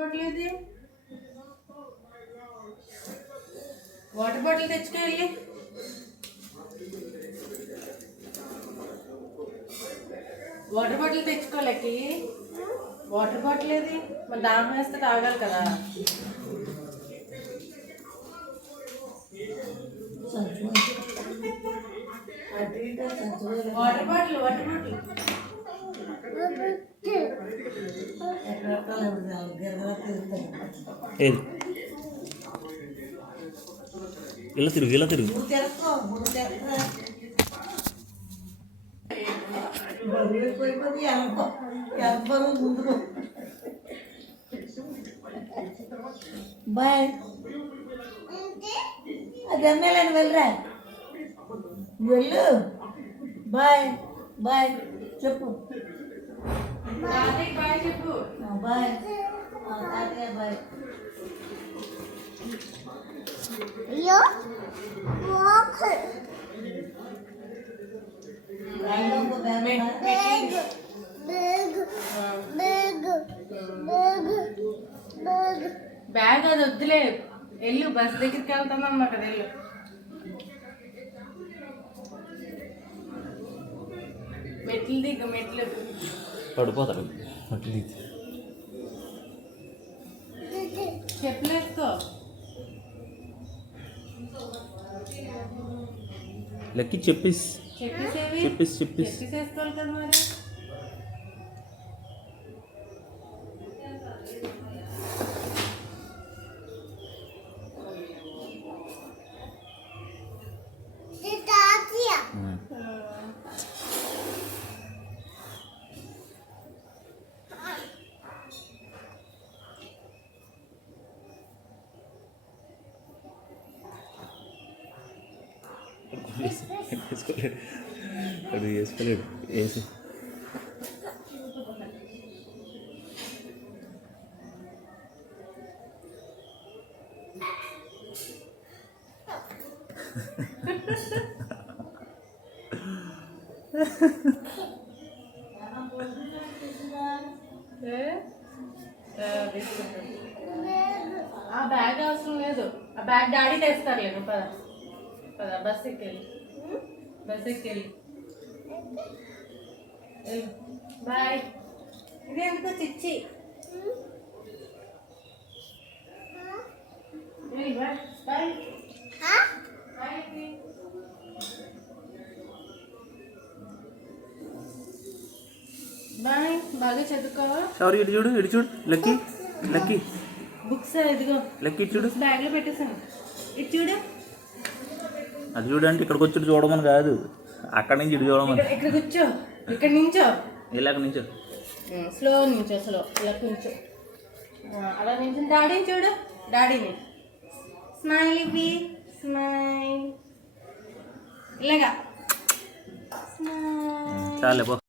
Bottle water bottle తెచ్చుకెళ్ళి water bottle తెచ్చుకోలేకి water bottle ఏది మరి దాహం వేస్తే తాగాలి కదా. వాటర్ బాటిల్ ఇలా తిరుగు బాయ్ అది ఎమ్మెల్యేని వెళ్ళరా వెళ్ళు. బాయ్ బాయ్ చెప్పు. బాయ్ చెప్పు. బాయ్ తాతయ్య బాయ్. బ్యాగ్ అది వద్దులే, వెళ్ళు బస్ దగ్గరికి వెళ్తామమ్మా కదా. వెళ్ళు మెట్లు దిగు, మెట్లు పడిపోతాడు. మెట్లు దిగు. చెప్పులేసుకో. లెక్కి చెప్పేసి వేసుకోవాలి కదా మరి. వేసుకోలేడు వేసి ఆ బ్యాగ్ అవసరం లేదు, ఆ బ్యాగ్ డాడీ తెస్తారులేదు. పద పద బస్ ఎక్కెళ్ళి బాయ్. ఇది ఎందుకో చిచ్చి. Bye bye. బాగా చదువుకోవా. సారీ ఇటు చూడు లక్కీ బుక్స్ ఇదిగో లక్కీ చూడు. బ్యాగ్ లో పెట్టేసాను. ఇటు చూడు. అది చూడండి ఇక్కడికి వచ్చి చూడమని కాదు, అక్కడి నుంచి ఇటు చూడమని. ఇక్కడ కూర్చో, ఇక్కడ నించో. ఇలాగ నించో, స్లో నించో, ఇలా కూర్చో. అలా నించో. డాడీని చూడు, డాడీని. స్మైల్ ఇవి, స్మైల్. ఇలాగా స్మైల్. చాలే పో.